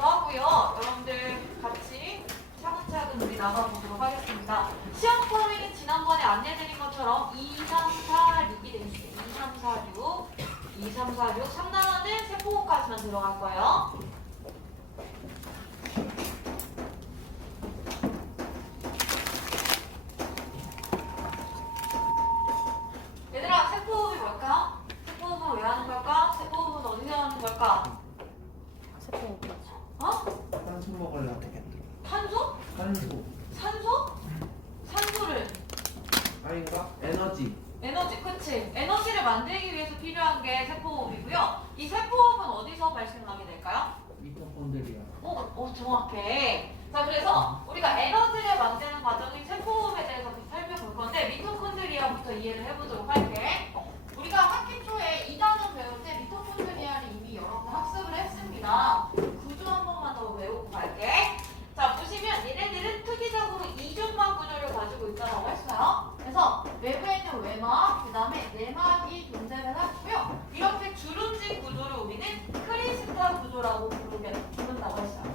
정리도 하고요. 여러분들 같이 차근차근 우리 나가보도록 하겠습니다. 시험 범위는 지난번에 안내드린 것처럼 2, 3, 4, 6이 되겠습니다. 2, 3, 4, 6, 2, 3, 4, 6. 3단원은 세포까지만 들어갈 거예요. 얘들아, 세포호흡이 뭘까? 세포호흡은 왜 하는 걸까? 세포호흡은 어디서 하는 걸까? 어? 탄소 먹으려 되겠다. 탄소? 탄소. 산소? 산소를 아닌가? 에너지. 에너지, 그치? 에너지를 만들기 위해서 필요한 게 세포호흡이고요. 이 세포호흡은 어디서 발생하게 될까요? 미토콘드리아. 어, 어, 정확해. 자, 그래서 우리가 에너지를 만드는 과정인 세포호흡에 대해서 살펴볼 건데, 미토콘드리아부터 이해를 해보도록 할게. 우리가 학기 초에 이 단어 배울 때 미토콘드리아를 이미 여러분 학습을 했습니다. 구조 한 번만 더 외우고 갈게. 자, 보시면 얘네들은 특이적으로 이중막 구조를 가지고 있다고 했어요. 그래서 외부에 있는 외막, 그 다음에 내막이 존재를 하고요. 이렇게 주름진 구조를 우리는 크리스탈 구조라고 부르게, 부른다고 했어요.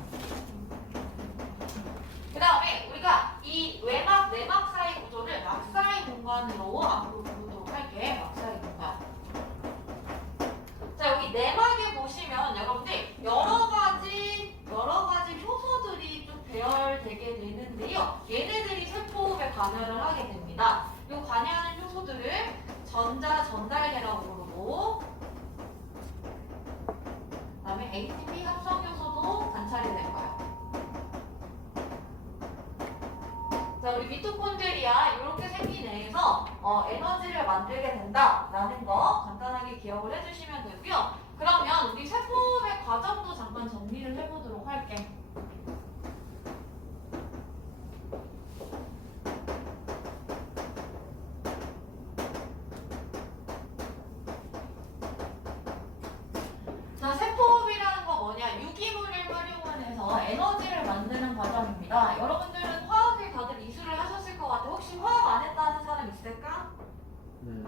그 다음에 우리가 이 외막, 내막 사이 구조를 막 사이 공간으로 앞으로 부르도록 할게. 막 사이 공간. 자, 여기 내막에 보시면 여러분들 여러 가지, 여러 가지 효소들이 좀 배열되게 되는데요. 얘네들이 세포호흡에 관여를 하게 됩니다. 이 관여하는 효소들을 전자 전달계라고 부르고, 그 다음에 ATP 합성 효소도 관찰이 될 거예요. 자, 우리 미토콘드리아 이렇게 생긴 애에서 어, 에너지를 만들게 된다라는 거 간단하게 기억을 해주시면 되고요. 그러면 우리 세포의 과정도 잠깐 정리를 해보도록 할게. 자, 세포호흡이라는 거 뭐냐? 유기물을 활용해서 에너지를 만드는 과정입니다. 여러분들은 화학을 다들 이수를 하셨을 것 같아. 혹시 화학 안 했다는 사람 있을까? 네.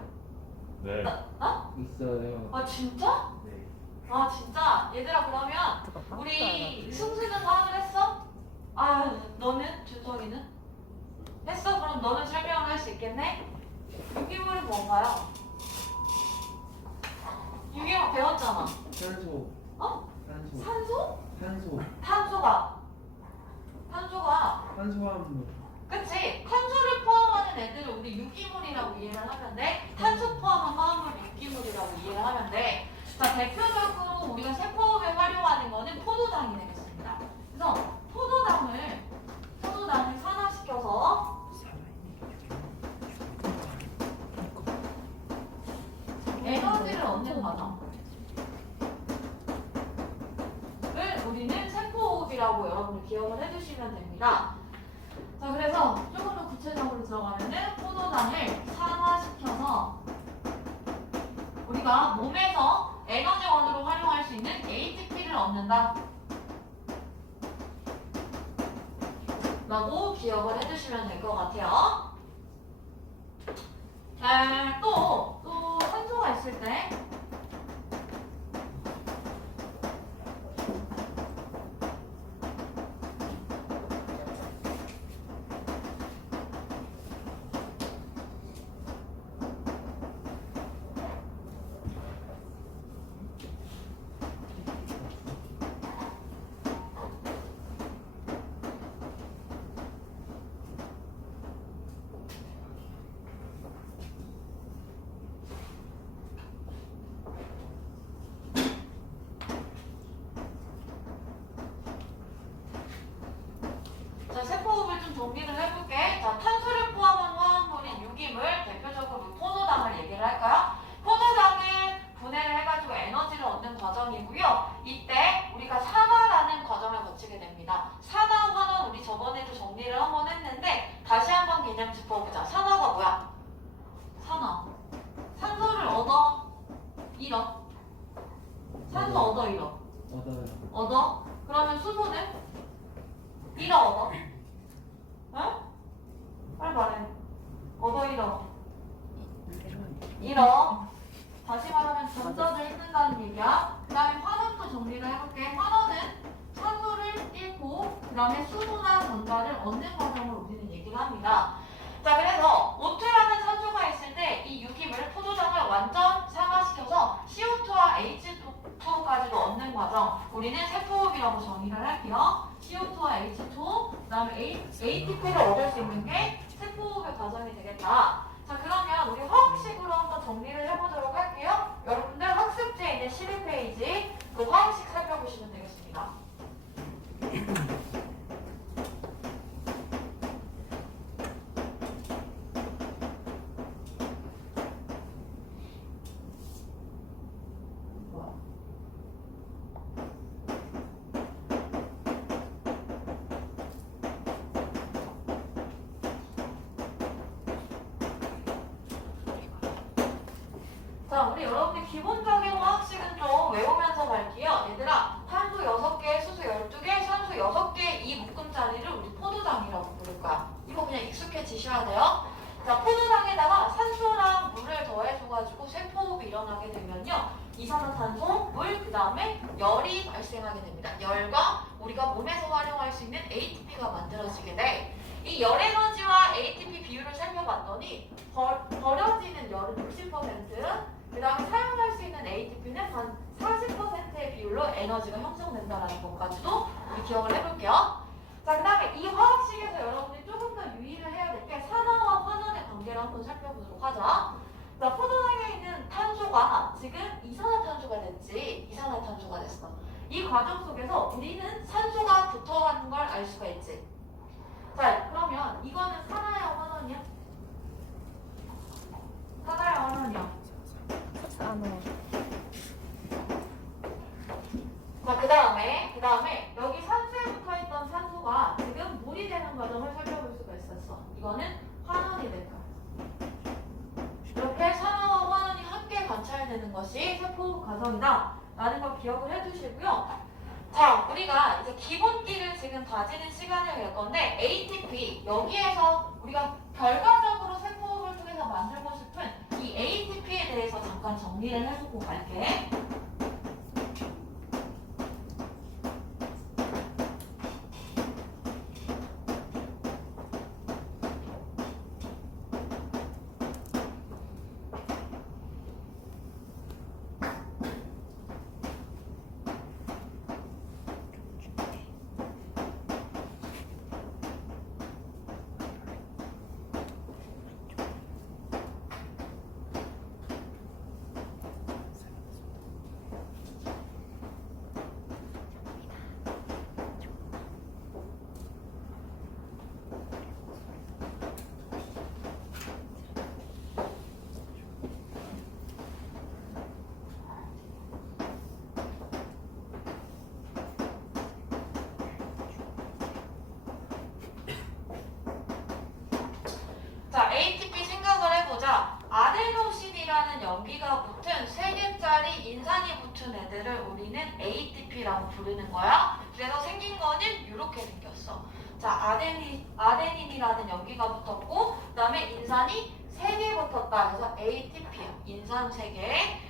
네. 어? 있어요. 아 진짜? 네. 아 진짜? 얘들아 그러면 우리 승수는 화학을 했어? 아 너는? 준석이는? 했어? 그럼 너는 설명을 할 수 있겠네? 유기물은 뭔가요? 유기물 배웠잖아. 탄소. 어? 탄소. 산소? 탄소. 탄소가 탄소가. 탄수화물. 그치? 탄소를 포함하는 애들을 우리 유기물이라고 이해를 하면 돼. 탄소 포함한 화합물 유기물이라고 이해를 하면 돼자 대표적으로 우리가 세포업에 활용하는 거는 포도당이 되겠습니다. 그래서 포도당을 포도당을 산화시켜서 에너지를 얻는 과정을 우리는 세포호흡이라고 여러분들 기억을 해주시면 됩니다. 자, 그래서 조금 더 구체적으로 들어가면은 포도당을 산화시켜서 우리가 몸에서 에너지원으로 활용할 수 있는 ATP를 얻는다. 라고 기억을 해주시면 될 것 같아요. 자, 또, 또 산소가 있을 때 자, 세포호흡을 좀 정리를 해볼게. 자, 탄소를 포함한 화합물인 유기물, 대표적으로 포도당을 얘기를 할까요? 포도당을 분해를 해가지고 에너지를 얻는 과정이고요. 이때 우리가 산화라는 과정을 거치게 됩니다. 산화, 환원 우리 저번에도 정리를 한번 했는데 다시 한번 개념 짚어보자. 산화가 뭐야? 산화. 산소를 얻어, 잃어. 산소 얻어, 잃어. 얻어요. 얻어? 그러면 수소는? 잃어 얻어? 어? 빨리 말해 얻어 잃어 잃어 다시 말하면 전자를 잃는다는 얘기야 그 다음에 환원도 정리를 해볼게 환원은 산소를 다음에 수소나 전자를 얻는 과정을 우리는 얘기를 합니다. 자, 그래서 O2라는 산소가 있을 때 이 유기물 포도당을 완전 상하시켜서 CO2와 H2까지도 얻는 과정, 우리는 세포흡이라고 정의를 할게요. CO2와 H2, 그 다음에 ATP를 얻을 수 있는 게 우리 여러분들 기본 적인 화학식은 좀 외우면서 갈게요. 얘들아, 탄소 6개, 수소 12개, 산소 6개 이 묶음자리를 우리 포도당이라고 부를 거야. 이거 그냥 익숙해지셔야 돼요. 자, 포도당에다가 산소랑 물을 더해줘가지고 세포호흡이 일어나게 되면요. 이산화탄소, 물, 그 다음에 열이 발생하게 됩니다. 열과 우리가 몸에서 활용할 수 있는 ATP가 만들어지게 돼. 이 열 에너지와 ATP 비율을 살펴봤더니 버, 버려지는 열은 60%, 그 다음에 사용할 수 있는 ATP는 한 40%의 비율로 에너지가 형성된다는 것까지도 기억을 해볼게요. 자, 그 다음에 이 화학식에서 여러분이 조금 더 유의를 해야 될 게 산화와 환원의 관계를 한번 살펴보도록 하자. 자, 포도당에 있는 탄소가 지금 이산화탄소가 됐지. 이산화탄소가 됐어. 이 과정 속에서 우리는 산소가 붙어가는 걸 알 수가 있지. 자, 그러면 이거는 산화야, 환원이야? 산화야, 환원이야? 산호. 자, 그 다음에, 그 다음에, 여기 산소에 붙어 있던 산소가 지금 물이 되는 과정을 살펴볼 수가 있었어. 이거는 환원이 될 거야. 이렇게 산화와 환원이 함께 관찰되는 것이 세포 과정이다. 라는 걸 기억을 해두시고요. 자, 우리가 이제 기본기를 지금 다지는 시간을 갈 건데, ATP, 여기에서 우리가 결과적으로 세포를 통해서 만들고 ATP에 대해서 잠깐 정리를 해주고 갈게. 자, ATP 생각을 해보자. 아데노신이라는 연기가 붙은 세 개짜리 인산이 애들을 우리는 ATP라고 부르는 거야. 그래서 생긴 거는 이렇게 생겼어. 자, 아데닌, 아데닌이라는 연기가 붙었고, 그 다음에 인산이 세개 붙었다. 그래서 ATP야. 인산 세 개.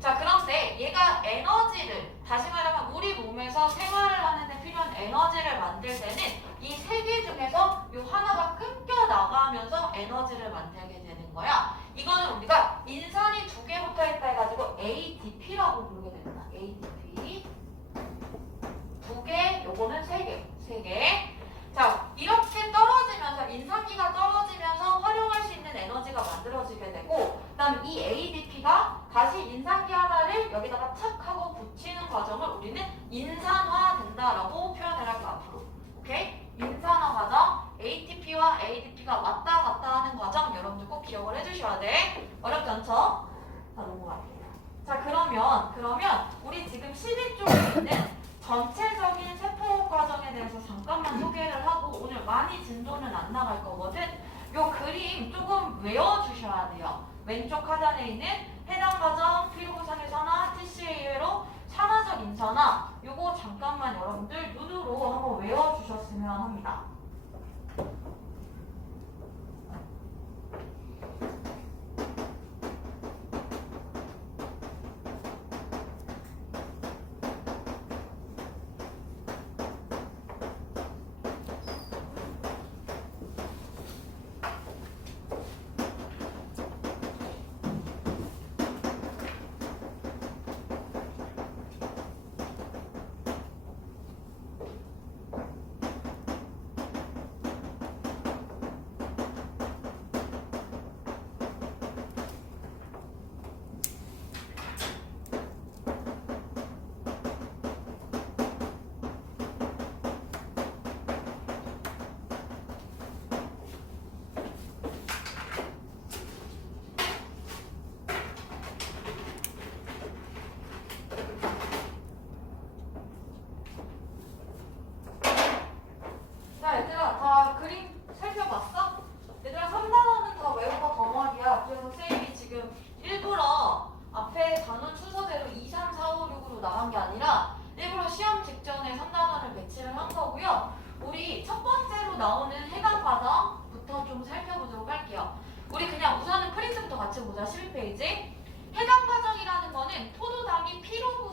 자, 그런데 얘가 에너지를, 다시 말하면 우리 몸에서 생활을 하는데 필요한 에너지를 만들 때는 이세개 중에서 이 하나가 끊겨 나가면서 에너지를 만들게 되는 거야. 이거는 우리가 인산이 두 개 붙어 있다 해가지고 ATP라고 부르게 된다. ATP. 두 개, 요거는 세 개. 세 개. 자, 이렇게 떨어지면서 인산기가 떨어지면서 활용할 수 있는 에너지가 만들어지게 되고, 그다음 이 ADP가 다시 인산기 하나를 여기다가 착 하고 붙이는 과정을 우리는 인산화 된다라고 표현을 할까 앞으로. 오케이? 인산화 과정, ATP와 ADP가 왔다 갔다 하는 과정 여러분들 꼭 기억을 해주셔야 돼. 어렵지 않죠? 자, 넘어갈게요. 자, 그러면, 그러면 우리 지금 12쪽에 있는 전체적인 세포 과정에 대해서 잠깐만 소개를 하고 오늘 많이 진도는 안 나갈 거거든. 요 그림 조금 외워주셔야 돼요. 왼쪽 하단에 있는 해당 과정, 산화, TCA로 산화적 인산화 요거 잠깐만 여러분들 눈으로 한번 외워 주셨으면 합니다.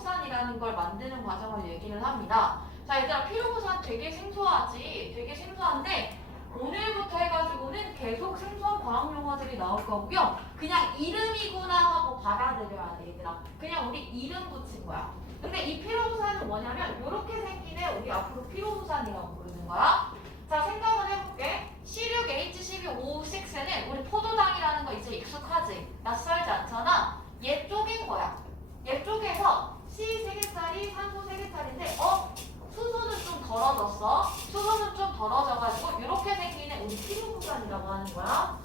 방정이라는 걸 만드는 과정을 얘기를 합니다. 자, 얘들아, 피로부산 되게 생소하지? 되게 생소한데, 오늘부터 해가지고는 계속 생소한 과학 용어들이 나올 거고요. 그냥 이름이구나 하고 받아들여야 돼, 얘들아. 그냥 우리 이름 붙인 거야. 근데 이 피로부산은 뭐냐면, 이렇게 생긴 애 우리 앞으로 피로부산이라고 부르는 거야. 자, 생각을 해볼게. C6H12O6는 우리 포도당이라는 거 이제 익숙하지? 낯설지 않잖아? 얘 쪼갠 거야. 얘 쪼개서 C 3개짜리, 산소 3개짜리인데, 어? 수소는 좀 덜어졌어. 수소는 좀 덜어져가지고, 이렇게 애 우리 피로부산이라고 하는 거야.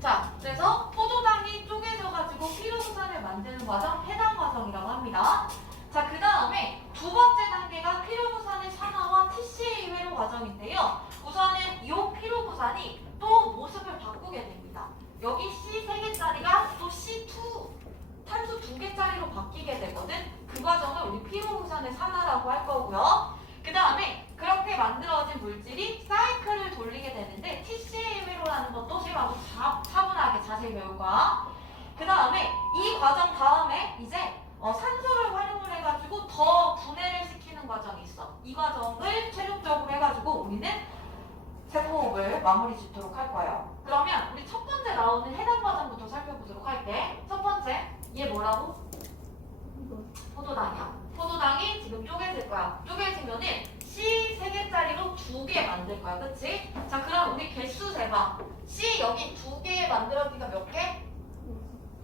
자, 그래서 포도당이 쪼개져가지고 피로부산을 만드는 과정, 해당 과정이라고 합니다. 자, 그 다음에 두 번째 단계가 피로부산의 산화와 TCA 회로 과정인데요. 우선은 이 피로부산이 또 모습을 바꾸게 됩니다. 여기 C 3개짜리가 또 C2, 탄소 2개짜리로 바뀌게 되거든. 그 과정을 우리 피로부산의 산화라고 할 거고요. 그 다음에 그렇게 만들어진 물질이 사이클을 돌리게 되는데 TCA 회로라는 것도 지금 차, 차분하게 자세히 배울 거야. 그 다음에 이 과정 다음에 이제 어, 산소를 활용을 해가지고 더 분해를 시키는 과정이 있어. 이 과정을 최종적으로 해가지고 우리는 세포호흡을 마무리 짓도록 할 거예요. 그러면 우리 첫 번째 나오는 해당 과정부터 살펴보도록 할게. 첫 번째, 얘 뭐라고? 포도당이야. 포도당이 지금 쪼개질 거야. 쪼개지면은 C 세 개짜리로 두 개 만들 거야. 그치? 자, 그럼 우리 개수 세봐. C 여기 두 개 만들어지니까 몇 개?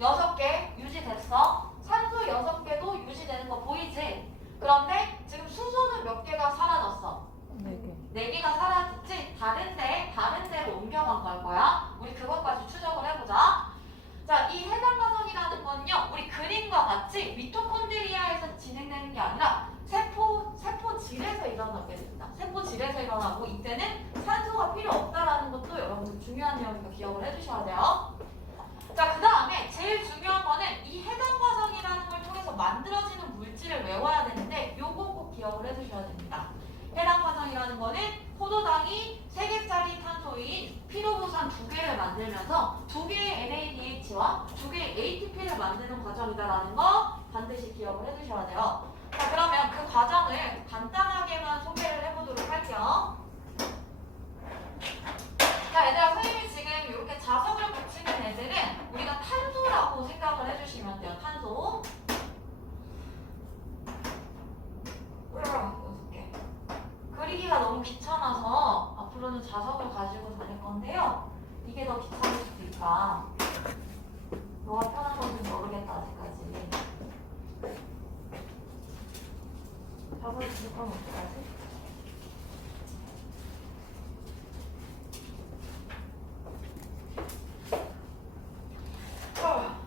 여섯 개 유지됐어. 산소 여섯 개도 유지되는 거 보이지? 그런데 지금 수소는 몇 개가 사라졌어? 네 개. 네 개가 사라졌지? 다른 데, 다른 데로 옮겨간 걸 거야. 우리 그것까지 추적을 해보자. 자, 이 해당 과정이라는 건요, 우리 그림과 같이 미토콘드리아에서 진행되는 게 아니라 세포, 세포질에서 일어나게 됩니다. 세포질에서 일어나고 이때는 산소가 필요 없다라는 것도 여러분들 중요한 내용이니까 기억을 해주셔야 돼요. 자, 그 다음에 제일 중요한 거는 이 해당 과정이라는 걸 통해서 만들어지는 물질을 외워야 되는데 요거 꼭 기억을 해주셔야 됩니다. 해당 과정이라는 거는 포도당이 3개짜리 탄소인 피로부산 두 개를 만들면서 두 개의 NADH와 두 개의 ATP를 만드는 과정이다라는 거 반드시 기억을 해주셔야 돼요. 자, 그러면 그 과정을 간단하게만 소개를 해보도록 할게요. 자, 얘들아, 선생님이 지금 이렇게 자석을 붙이는 애들은 우리가 탄소라고 생각을 해주시면 돼요. 탄소. 여섯 개. 그리기가 너무 앞으로는 자석을 가지고 다닐 건데요. 이게 더 귀찮을 수도 있다. 뭐가 편한 건지 모르겠다, 아직까지. 자석을 주실 거면 어떡하지? 어.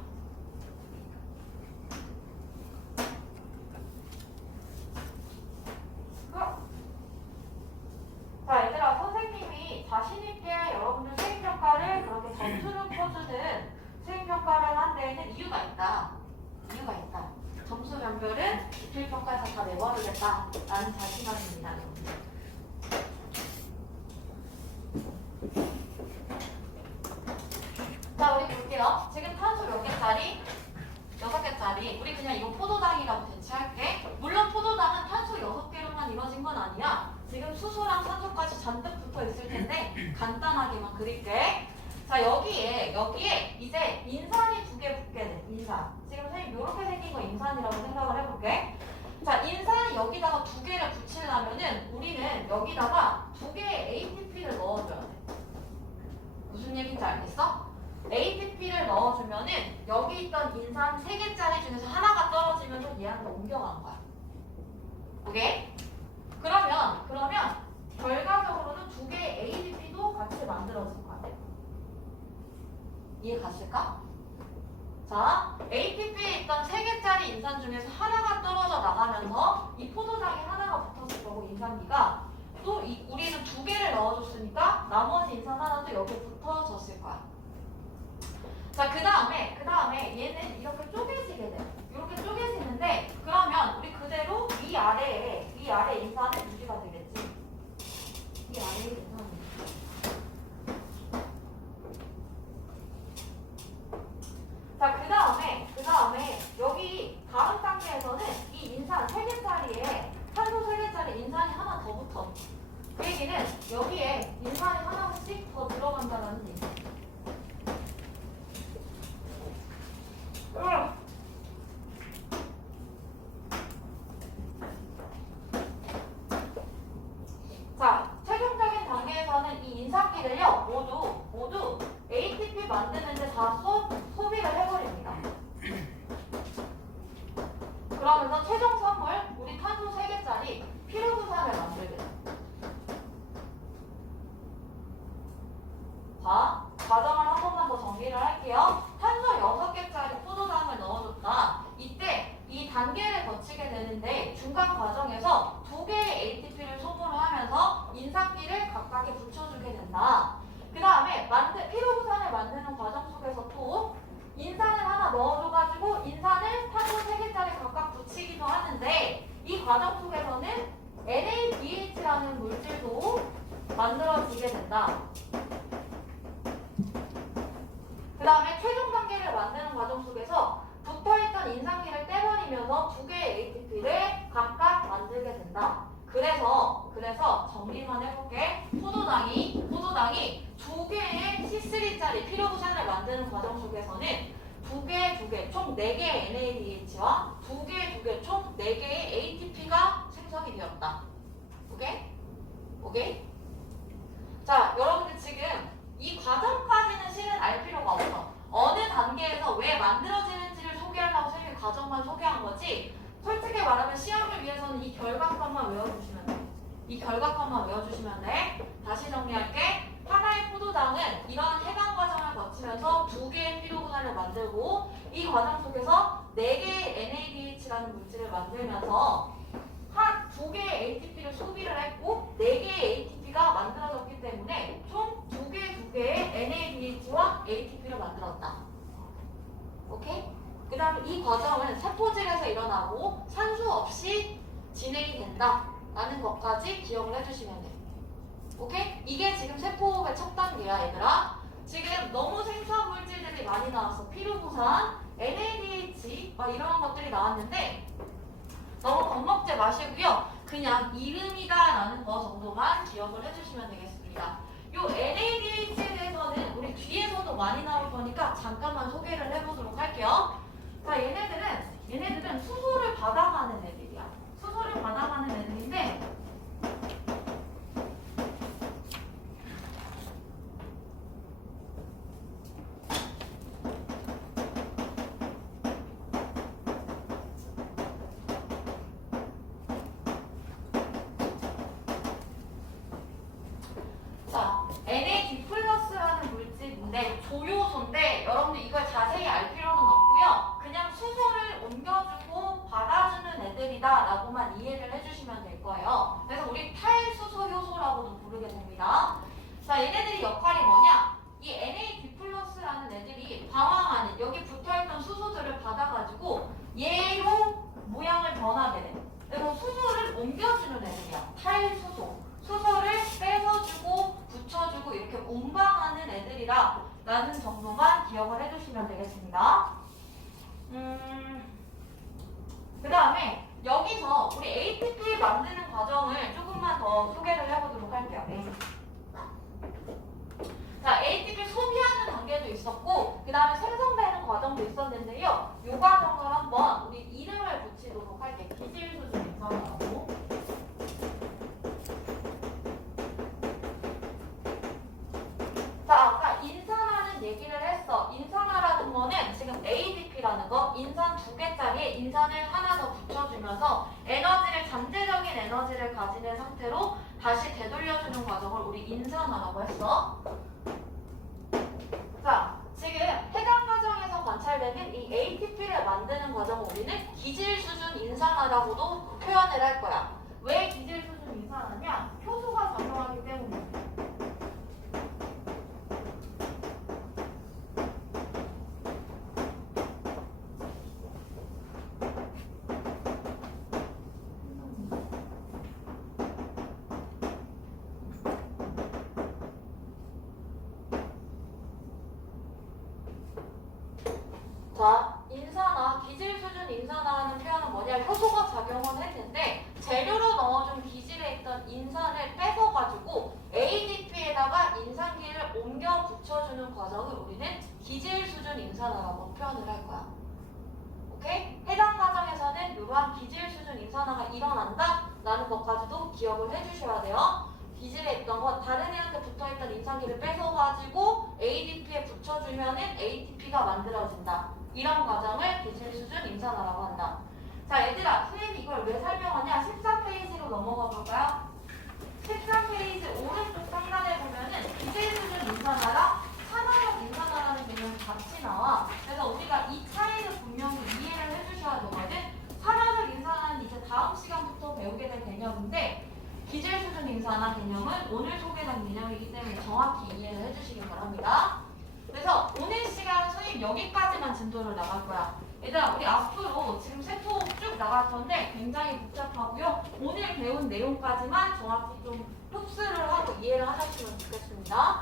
어. 자, 얘들아, 선생님이 자신있게 여러분들 수행평가를 그렇게 점수를 퍼주는 수행평가를 한 데에는 이유가 있다. 이유가 있다. 점수 변별은 기출평가에서 다 내버리겠다. 라는 자신감입니다, 여러분들. 자, 우리 볼게요. 지금 탄소 몇 개짜리? 여섯 개짜리. 우리 그냥 이거 포도당이라고 대체할게. 물론 포도당은 탄소 여섯 개로만 이루어진 건 아니야. 지금 수소랑 산소까지 잔뜩 붙어 있을 텐데 간단하게만 그릴게. 자, 여기에 여기에 이제 인산이 두 개 붙게 돼. 인산. 지금 선생님 이렇게 생긴 거 인산이라고 생각을 해볼게. 자, 인산이 여기다가 두 개를 붙이려면은 우리는 여기다가 두 개의 ATP를 넣어줘야 돼. 무슨 얘기인지 알겠어? ATP를 넣어주면은 여기 있던 인산 3개짜리 중에서 하나가 떨어지면서 얘한테 옮겨간 거야. 오케이? 그러면 그러면 결과적으로는 두 개의 ATP도 같이 만들어질 거야. 이해 갔을까? 자, ATP에 있던 3개짜리 인산 중에서 하나가 떨어져 나가면서 이 포도당에 하나가 붙었을 거고 인산기가 또 이, 우리는 두 개를 넣어줬으니까 나머지 인산 하나도 여기 붙어졌을 거야. 자, 그 다음에, 그 다음에 얘는 이렇게 쪼개지게 돼요. 이렇게 쪼개지는데, 그러면 우리 그대로 위 아래에, 위 아래 인산은 유지가 되겠지. 위 아래에 인산은. 얘기는 여기에 인산이 하나씩 더 들어간다는 얘기. 으. 자, 최종적인 단계에서는 이 인산기를요 모두 모두 ATP 만드는데 다 소, 소비를 해버립니다. 그러면서 최종 선물 우리 탄소 3개짜리 피로부산을 만들게 돼요. 자, 과정을 한 번만 더 정리를 할게요. 탄소 6개짜리 포도당을 넣어줬다. 이때 이 단계를 거치게 되는데 중간 과정에서 두 개의 ATP를 소모를 하면서 인산기를 각각에 붙여주게 된다. 그 다음에 만드, 피로부산을 만드는 과정 속에서 또 인산을 하나 넣어줘가지고 인산을 탄소 3개짜리 각각 붙이기도 하는데 이 과정 속에서는 NADH라는 물질도 만들어지게 된다. 그 다음에 최종 단계를 만드는 과정 속에서 붙어있던 인산기를 떼버리면서 두 개의 ATP를 각각 만들게 된다. 그래서 그래서 정리만 해볼게. 포도당이 포도당이 두 개의 C3짜리 피로부산을 만드는 과정 속에서는 두 개, 두 개, 총 네 개의 NADH와 두 개, 두 개, 총 네 개의 ATP가 생성이 되었다. 오케이? 오케이? 자, 여러분들 지금 이 과정까지는 실은 알 필요가 없어. 어느 단계에서 왜 만들어지는지를 소개하려고 선생님이 과정만 소개한 거지. 솔직히 말하면 시험을 위해서는 이 결과값만 외워주시면 돼. 이 결과값만 외워주시면 돼. 다시 정리할게. 하나의 포도당은 이런 해당 과정을 거치면서 두 개의 피로분할을 만들고 이 과정 속에서 네 개의 NADH라는 물질을 만들면서 한 두 개의 ATP를 소비를 했고 네 개의 ATP가 만들어졌기 때문에 총 두 개, 두 개의 NADH와 ATP를 만들었다. 오케이? 그 다음에 이 과정은 세포질에서 일어나고 산소 없이 진행이 된다라는 것까지 기억을 해주시면 돼요. 오케이? 이게 지금 세포의 첫 단계야, 얘들아. 지금 너무 생소한 물질들이 많이 나왔어. 피루부산, NADH, 막 이런 것들이 나왔는데 너무 겁먹지 마시고요. 그냥 이름이다라는 거 정도만 기억을 해주시면 되겠습니다. 요 NADH에 대해서는 우리 뒤에서도 많이 나올 거니까 잠깐만 소개를 해보도록 할게요. 자, 얘네들은 얘네들은 수소를 받아가는 애들이야. 수소를 받아가는 애들인데 자, NAD 플러스라는 물질인데 조효소인데 여러분들 이걸 자세히 알 필요는 없고요. 그냥 수소를 옮겨주고 받아주는 애들이다 라고만 이해를 해주시면 될 거예요. 그래서 우리 탈수소 효소라고도 부르게 됩니다. 자, 얘네들이 역할이 뭐냐? 이 NAD 플러스라는 애들이 방황하는 여기 붙어있던 수소들을 받아가지고 얘로 모양을 변하게 돼. 그래서 수소를 옮겨주는 애들이야. 탈수소. 수소를 뺏어주고 붙여주고 이렇게 운반하는 애들이라 라는 정도만 기억을 해주시면 되겠습니다. 음, 그 다음에 여기서 우리 ATP 만드는 과정을 조금만 더 소개를 해보도록 할게요. 네. 자, ATP 소비하는 단계도 있었고, 그 다음에 생성되는 과정도 있었는데요. 이 과정을 한번 우리 이름을 붙이도록 할게요. 기질 수준 인정하고. 자, 아까 인산화는 얘기를 했어. 인산화라는 거는 지금 ADP라는 거, 인산 두 개짜리에 인산을 하나 더 붙여주면서 에너지를, 잠재적인 에너지를 가지는 상태로 다시 되돌려주는 과정을 우리 했어. 자, 지금 해당 과정에서 관찰되는 이 ATP를 만드는 과정을 우리는 기질 수준 인산화라고도 표현을 할 거야. 왜 기질 수준 인산화냐? 효소가 작용하기 때문이야. 자, 인산화, 기질 수준 인산화라는 표현은 뭐냐? 효소가 작용을 했는데 재료로 넣어준 기질에 있던 인산을 뺏어가지고 붙여주는 과정을 우리는 기질 수준 인산화라고 표현을 할 거야. 오케이? 해당 과정에서는 이러한 기질 수준 인산화가 일어난다 라는 것까지도 기억을 해주셔야 돼요. 기질에 있던 것 다른 애한테 붙어있던 인상기를 뺏어가지고 ADP에 붙여주면 은 ATP가 만들어진다. 이런 과정을 기질 수준 인산화라고 한다. 자 얘들아 선생님이 이걸 왜 설명하냐 14페이지로 넘어가 볼까요? 14페이지 오른쪽 상단에 보면은 기질 수준 인산화랑 산화력 인산화라는 개념이 같이 나와. 그래서 우리가 이 차이를 분명히 이해를 해주셔야 되거든. 산화력 인산화는 이제 다음 시간부터 배우게 될 개념인데 기질 수준 인산화 개념은 오늘 소개된 개념이기 때문에 정확히 이해를 해주시기 바랍니다. 그래서 오늘 시간 선생님 여기까지만 진도를 나갈 거야. 얘들아 우리 앞으로 지금 세포 쭉 나갈 건데 굉장히 복잡하고요. 오늘 배운 내용까지만 정확히 좀 흡수를 하고 이해를 하셨으면 좋겠습니다.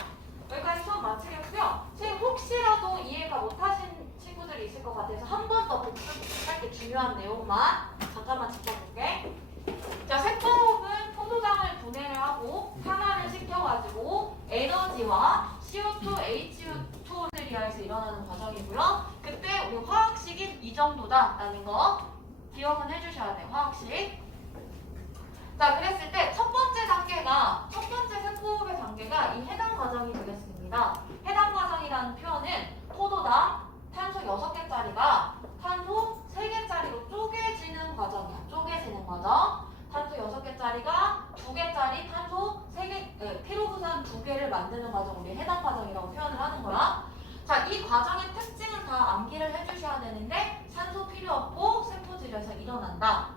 여기까지 수업 마치겠고요. 선생님 혹시라도 이해가 못하신 친구들이 있을 것 같아서 한 번 더 복습 할 때 중요한 내용만 잠깐만 짚어볼게. 자, 세포는 포도당을 분해를 하고 산화를 시켜가지고 에너지와 CO2, H2들이하에서 일어나는 과정이고요. 그때 우리 화학식이 이 정도다 라는 거 기억은 해주셔야 돼요. 화학식. 자, 그랬을 때 첫 번째 단계가 첫 번째 세포의 단계가 이 해당 과정이 되겠습니다. 해당 과정이라는 표현은 포도당 탄소 6개짜리가 탄소 3개짜리로 쪼개지는 과정이야. 쪼개지는 과정. 탄소 6개짜리가 2개짜리 탄소 3개, 네, 피로부산 2개를 만드는 과정, 우리 해당 과정이라고 표현을 하는 거야. 자, 이 과정의 특징을 다 암기를 해주셔야 되는데 산소 필요 없고 세포질에서 일어난다.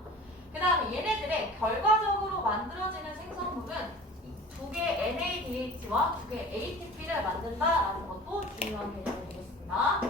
그 다음에 얘네들의 결과적으로 만들어지는 생성물은 두 개의 NADH와 두 개의 ATP를 만든다라는 것도 중요한 개념이 되겠습니다.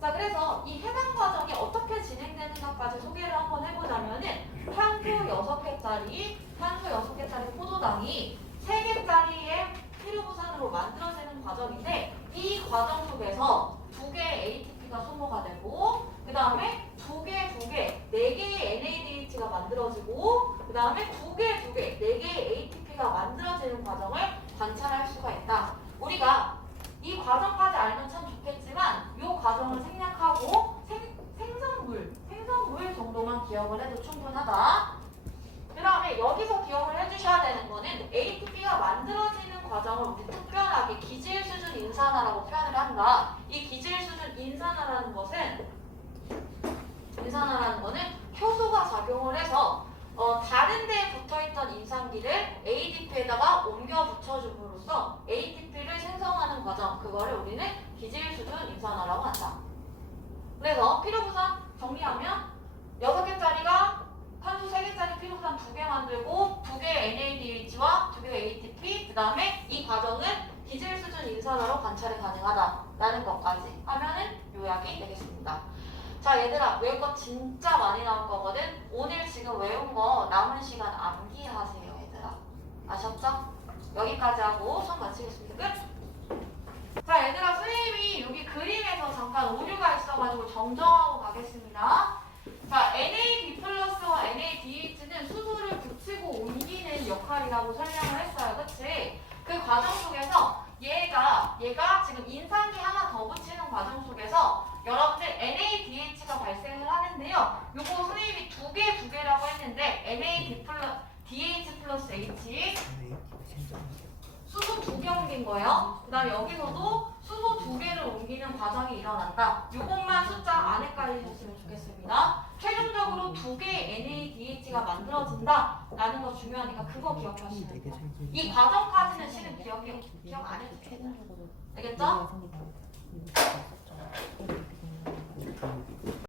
자, 그래서 이 해당 과정이 어떻게 진행되는가까지 소개를 한번 해보자면은 탄소 6개짜리, 탄소 6개짜리 포도당이 3개짜리의 피루부산으로 만들어지는 과정인데 이 과정 속에서 두 개의 ATP가 소모가 되고 그 다음에 두 개, 두 개, 네 개의 NADH가 만들어지고 그 다음에 두 개, 두 개, 네 개의 ATP가 만들어지는 과정을 관찰할 수가 있다. 우리가 이 과정까지 알면 참 좋겠지만 이 과정을 생략하고 생, 생성물, 생성물 정도만 기억을 해도 충분하다. 그 다음에 여기서 기억을 해주셔야 되는 거는 ATP가 우리 특별하게 기질 수준 인산화라고 표현을 한다. 이 기질 수준 인산화라는 것은 인산화라는 거는 효소가 작용을 해서 어, 다른 데에 붙어있던 인산기를 ADP에다가 옮겨 붙여줌으로써 ATP를 생성하는 과정 그거를 우리는 기질 수준 인산화라고 한다. 그래서 피로부산 정리하면 6개짜리가 탄소 3개짜리 피로부산 2개 만들고 2개의 NADH와 2개의 ATP 그 다음에 이 과정은 기질 수준 인산화로 관찰이 가능하다라는 것까지 하면은 요약이 되겠습니다. 자 얘들아 외운 거 진짜 많이 나올 거거든 오늘 지금 외운 거 남은 시간 암기하세요 얘들아 아셨죠? 여기까지 하고 수업 마치겠습니다 끝! 자 얘들아 선생님이 여기 그림에서 잠깐 오류가 있어가지고 정정하고 가겠습니다 자 NAD 플러스와 NADH는 수소를 붙이고 옮기는 역할이라고 설명을 했어요 그치? 그 과정 속에서 얘가 얘가 지금 인상기 하나 더 붙이는 과정 속에서 여러분들 NADH가 발생을 하는데요. 요거 선생님이 두 개, 두 개라고 했는데 NAD 플러스 DH 플러스 H 수소 두 개 옮긴 거예요. 그 다음에 여기서도 수소 두 개를 옮기는 과정이 일어난다. 요것만 숫자 안 헷갈리셨으면 좋겠습니다. 최종적으로 두 개의 NADH가 만들어진다. 라는 거 중요하니까 그거 기억하시면 돼요. 이 과정까지는 실은 기억이, 기억 안 해도 돼요. 알겠죠?